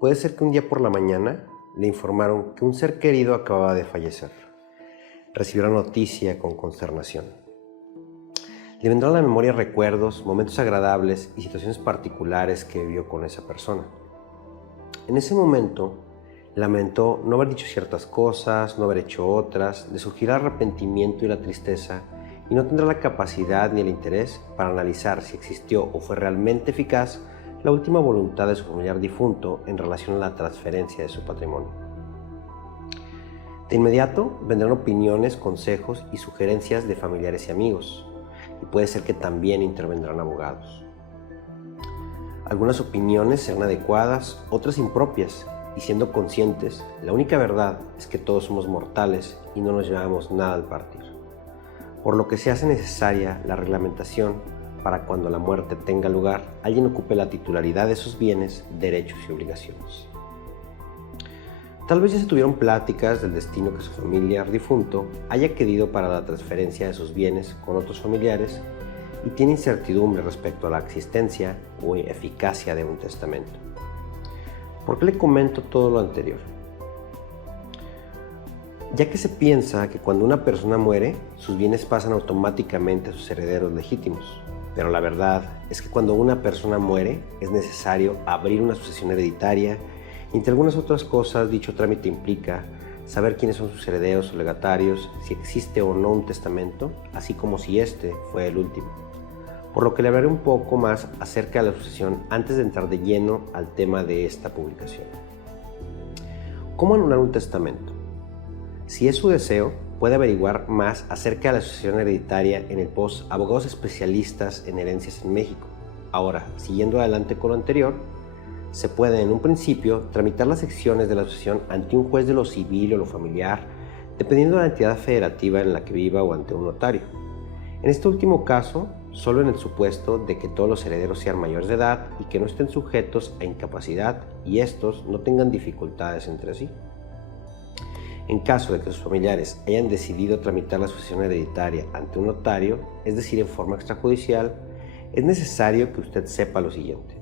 Puede ser que un día por la mañana le informaron que un ser querido acababa de fallecer. Recibió la noticia con consternación. Le vendrán a la memoria recuerdos, momentos agradables y situaciones particulares que vivió con esa persona. En ese momento, lamentó no haber dicho ciertas cosas, no haber hecho otras, le surgirá el arrepentimiento y la tristeza, y no tendrá la capacidad ni el interés para analizar si existió o fue realmente eficaz la última voluntad de su familiar difunto en relación a la transferencia de su patrimonio. De inmediato vendrán opiniones, consejos y sugerencias de familiares y amigos, y puede ser que también intervendrán abogados. Algunas opiniones serán adecuadas, otras impropias, y siendo conscientes, la única verdad es que todos somos mortales y no nos llevamos nada al partir, por lo que se hace necesaria la reglamentación para cuando la muerte tenga lugar, alguien ocupe la titularidad de sus bienes, derechos y obligaciones. Tal vez ya se tuvieron pláticas del destino que su familiar difunto haya querido para la transferencia de sus bienes con otros familiares y tiene incertidumbre respecto a la existencia o eficacia de un testamento. ¿Por qué le comento todo lo anterior? Ya que se piensa que cuando una persona muere, sus bienes pasan automáticamente a sus herederos legítimos. Pero la verdad es que cuando una persona muere es necesario abrir una sucesión hereditaria y entre algunas otras cosas dicho trámite implica saber quiénes son sus herederos o legatarios, si existe o no un testamento, así como si este fue el último. Por lo que le hablaré un poco más acerca de la sucesión antes de entrar de lleno al tema de esta publicación. ¿Cómo anular un testamento? Si es su deseo, puede averiguar más acerca de la sucesión hereditaria en el post Abogados especialistas en herencias en México. Ahora, siguiendo adelante con lo anterior, se puede en un principio tramitar las secciones de la sucesión ante un juez de lo civil o lo familiar, dependiendo de la entidad federativa en la que viva o ante un notario. En este último caso, solo en el supuesto de que todos los herederos sean mayores de edad y que no estén sujetos a incapacidad y estos no tengan dificultades entre sí. En caso de que sus familiares hayan decidido tramitar la sucesión hereditaria ante un notario, es decir, en forma extrajudicial, es necesario que usted sepa lo siguiente.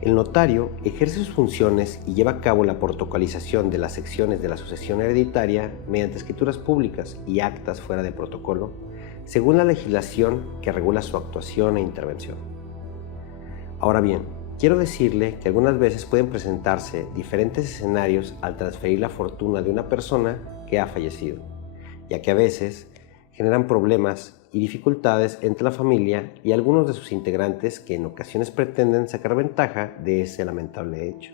El notario ejerce sus funciones y lleva a cabo la protocolización de las secciones de la sucesión hereditaria mediante escrituras públicas y actas fuera de protocolo, según la legislación que regula su actuación e intervención. Ahora bien, quiero decirle que algunas veces pueden presentarse diferentes escenarios al transferir la fortuna de una persona que ha fallecido, ya que a veces generan problemas y dificultades entre la familia y algunos de sus integrantes que en ocasiones pretenden sacar ventaja de ese lamentable hecho.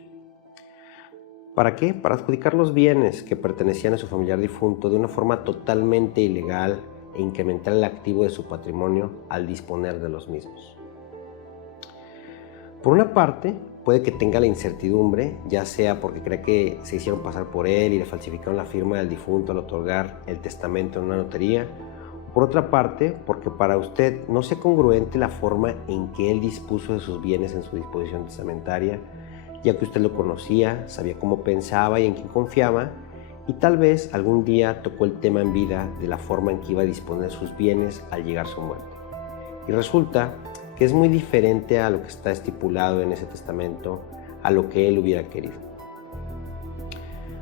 ¿Para qué? Para adjudicar los bienes que pertenecían a su familiar difunto de una forma totalmente ilegal e incrementar el activo de su patrimonio al disponer de los mismos. Por una parte, puede que tenga la incertidumbre, ya sea porque cree que se hicieron pasar por él y le falsificaron la firma del difunto al otorgar el testamento en una notaría. Por otra parte, porque para usted no sea congruente la forma en que él dispuso de sus bienes en su disposición testamentaria, ya que usted lo conocía, sabía cómo pensaba y en quién confiaba, y tal vez algún día tocó el tema en vida de la forma en que iba a disponer sus bienes al llegar su muerte. Y resulta que es muy diferente a lo que está estipulado en ese testamento, a lo que él hubiera querido.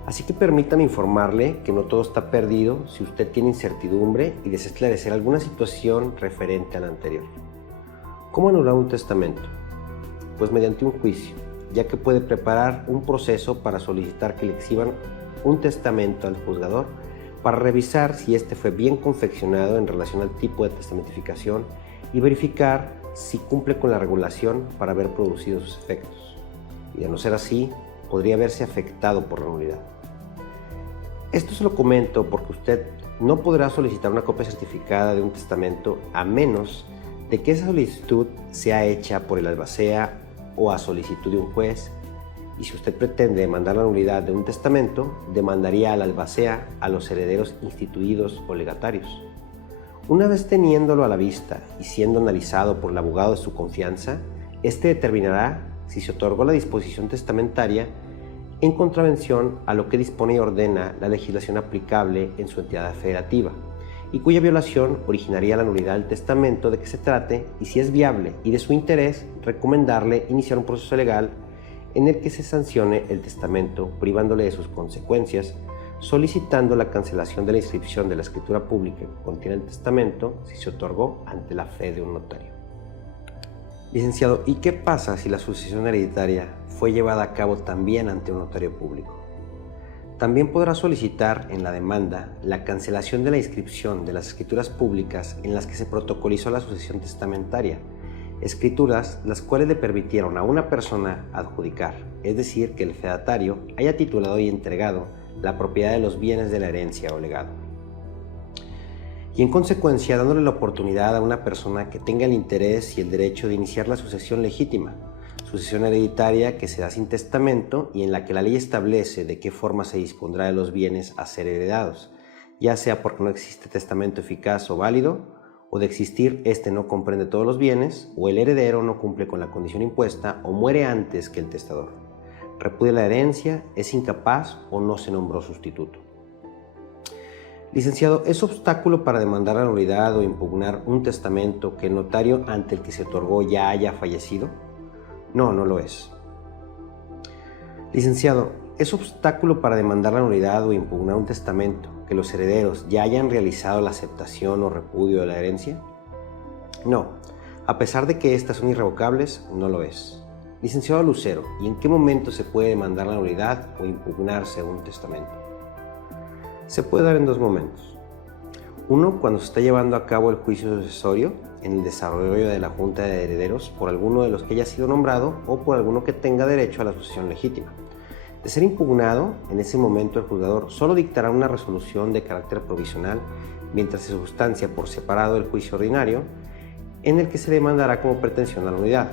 Así que permítame informarle que no todo está perdido si usted tiene incertidumbre y desea esclarecer alguna situación referente a la anterior. ¿Cómo anular un testamento? Pues mediante un juicio, ya que puede preparar un proceso para solicitar que le exhiban un testamento al juzgador para revisar si este fue bien confeccionado en relación al tipo de testamentificación y verificar si cumple con la regulación para haber producido sus efectos. Y de no ser así, podría verse afectado por la nulidad. Esto se lo comento porque usted no podrá solicitar una copia certificada de un testamento a menos de que esa solicitud sea hecha por el albacea o a solicitud de un juez Y si usted pretende demandar la nulidad de un testamento, demandaría al albacea a los herederos instituidos o legatarios. Una vez teniéndolo a la vista y siendo analizado por el abogado de su confianza, este determinará si se otorgó la disposición testamentaria en contravención a lo que dispone y ordena la legislación aplicable en su entidad federativa, y cuya violación originaría la nulidad del testamento de que se trate, y si es viable y de su interés, recomendarle iniciar un proceso legal en el que se sancione el testamento, privándole de sus consecuencias, solicitando la cancelación de la inscripción de la escritura pública que contiene el testamento si se otorgó ante la fe de un notario. Licenciado, ¿y qué pasa si la sucesión hereditaria fue llevada a cabo también ante un notario público? También podrá solicitar en la demanda la cancelación de la inscripción de las escrituras públicas en las que se protocolizó la sucesión testamentaria, escrituras las cuales le permitieron a una persona adjudicar, es decir, que el fedatario haya titulado y entregado la propiedad de los bienes de la herencia o legado. Y en consecuencia, dándole la oportunidad a una persona que tenga el interés y el derecho de iniciar la sucesión legítima, sucesión hereditaria que se da sin testamento y en la que la ley establece de qué forma se dispondrá de los bienes a ser heredados, ya sea porque no existe testamento eficaz o válido, o de existir, este no comprende todos los bienes, o el heredero no cumple con la condición impuesta o muere antes que el testador, repudia la herencia, es incapaz o no se nombró sustituto. Licenciado, ¿es obstáculo para demandar la nulidad o impugnar un testamento que el notario ante el que se otorgó ya haya fallecido? No, no lo es. Licenciado, ¿es obstáculo para demandar la nulidad o impugnar un testamento que los herederos ya hayan realizado la aceptación o repudio de la herencia? No, a pesar de que estas son irrevocables, no lo es. Licenciado Lucero, ¿y en qué momento se puede demandar la nulidad o impugnarse un testamento? Se puede dar en dos momentos. Uno, cuando se está llevando a cabo el juicio sucesorio en el desarrollo de la Junta de Herederos por alguno de los que haya sido nombrado o por alguno que tenga derecho a la sucesión legítima. De ser impugnado, en ese momento el juzgador solo dictará una resolución de carácter provisional mientras se sustancia por separado el juicio ordinario en el que se demandará como pretensión a la nulidad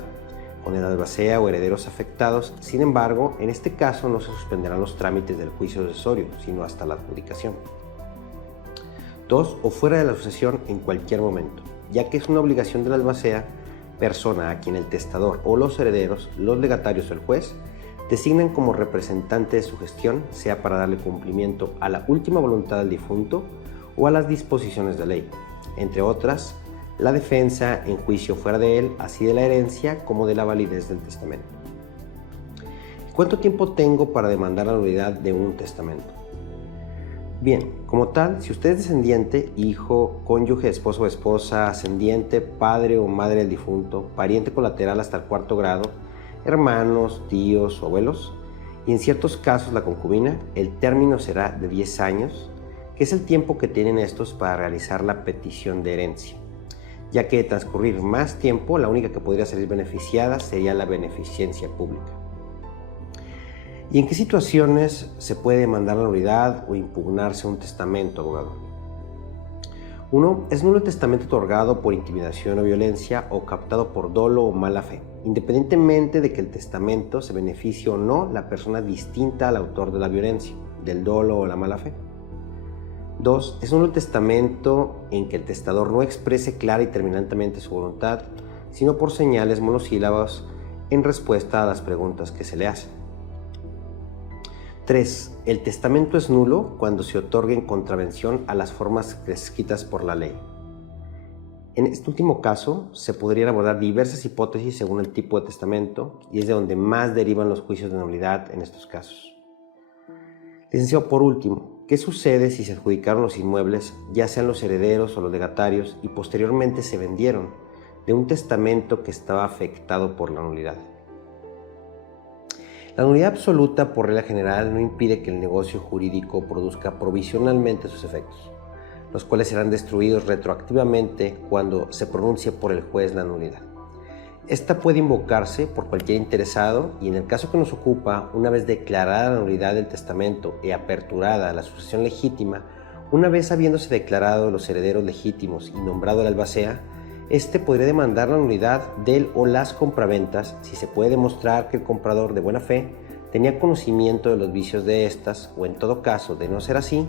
con el albacea o herederos afectados. Sin embargo, en este caso no se suspenderán los trámites del juicio sucesorio, sino hasta la adjudicación. 2. O fuera de la sucesión en cualquier momento, ya que es una obligación del albacea, persona a quien el testador o los herederos, los legatarios o el juez, designan como representante de su gestión, sea para darle cumplimiento a la última voluntad del difunto o a las disposiciones de ley, entre otras, la defensa en juicio fuera de él, así de la herencia como de la validez del testamento. ¿Cuánto tiempo tengo para demandar la nulidad de un testamento? Bien, como tal, si usted es descendiente, hijo, cónyuge, esposo o esposa, ascendiente, padre o madre del difunto, pariente colateral hasta el cuarto grado, hermanos, tíos o abuelos, y en ciertos casos la concubina, el término será de 10 años, que es el tiempo que tienen estos para realizar la petición de herencia, ya que de transcurrir más tiempo, la única que podría salir beneficiada sería la beneficencia pública. ¿Y en qué situaciones se puede demandar la nulidad o impugnarse un testamento, abogado? 1. Es nulo el testamento otorgado por intimidación o violencia o captado por dolo o mala fe, independientemente de que el testamento se beneficie o no la persona distinta al autor de la violencia, del dolo o la mala fe. 2. Es nulo el testamento en que el testador no exprese clara y terminantemente su voluntad, sino por señales monosílabas en respuesta a las preguntas que se le hacen. 3. El testamento es nulo cuando se otorga en contravención a las formas prescritas por la ley. En este último caso, se podrían abordar diversas hipótesis según el tipo de testamento, y es de donde más derivan los juicios de nulidad en estos casos. Licenciado, por último, ¿qué sucede si se adjudicaron los inmuebles, ya sean los herederos o los legatarios, y posteriormente se vendieron de un testamento que estaba afectado por la nulidad? La nulidad absoluta, por regla general, no impide que el negocio jurídico produzca provisionalmente sus efectos, los cuales serán destruidos retroactivamente cuando se pronuncie por el juez la nulidad. Esta puede invocarse por cualquier interesado y, en el caso que nos ocupa, una vez declarada la nulidad del testamento y aperturada la sucesión legítima, una vez habiéndose declarado los herederos legítimos y nombrado el albacea, este podría demandar la nulidad del o las compraventas si se puede demostrar que el comprador de buena fe tenía conocimiento de los vicios de estas, o en todo caso, de no ser así,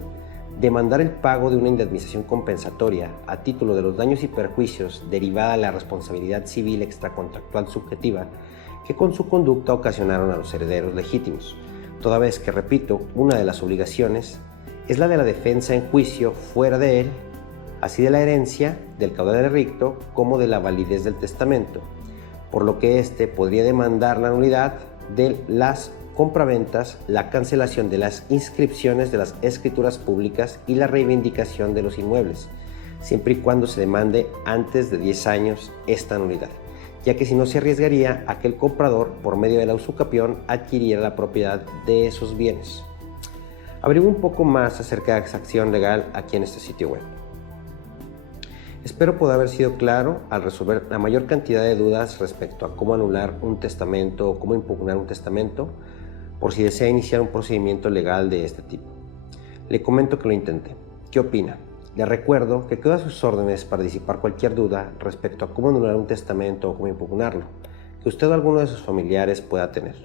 demandar el pago de una indemnización compensatoria a título de los daños y perjuicios derivada de la responsabilidad civil extracontractual subjetiva que con su conducta ocasionaron a los herederos legítimos, toda vez que, repito, una de las obligaciones es la de la defensa en juicio fuera de él, así de la herencia, del caudal delicto, como de la validez del testamento, por lo que éste podría demandar la nulidad de las compraventas, la cancelación de las inscripciones de las escrituras públicas y la reivindicación de los inmuebles, siempre y cuando se demande antes de 10 años esta nulidad, ya que si no se arriesgaría a que el comprador, por medio de la usucapión, adquiriera la propiedad de esos bienes. Averigüe un poco más acerca de esta acción legal aquí en este sitio web. Espero poder haber sido claro al resolver la mayor cantidad de dudas respecto a cómo anular un testamento o cómo impugnar un testamento, por si desea iniciar un procedimiento legal de este tipo. Le comento que lo intenté. ¿Qué opina? Le recuerdo que quedo a sus órdenes para disipar cualquier duda respecto a cómo anular un testamento o cómo impugnarlo, que usted o alguno de sus familiares pueda tener.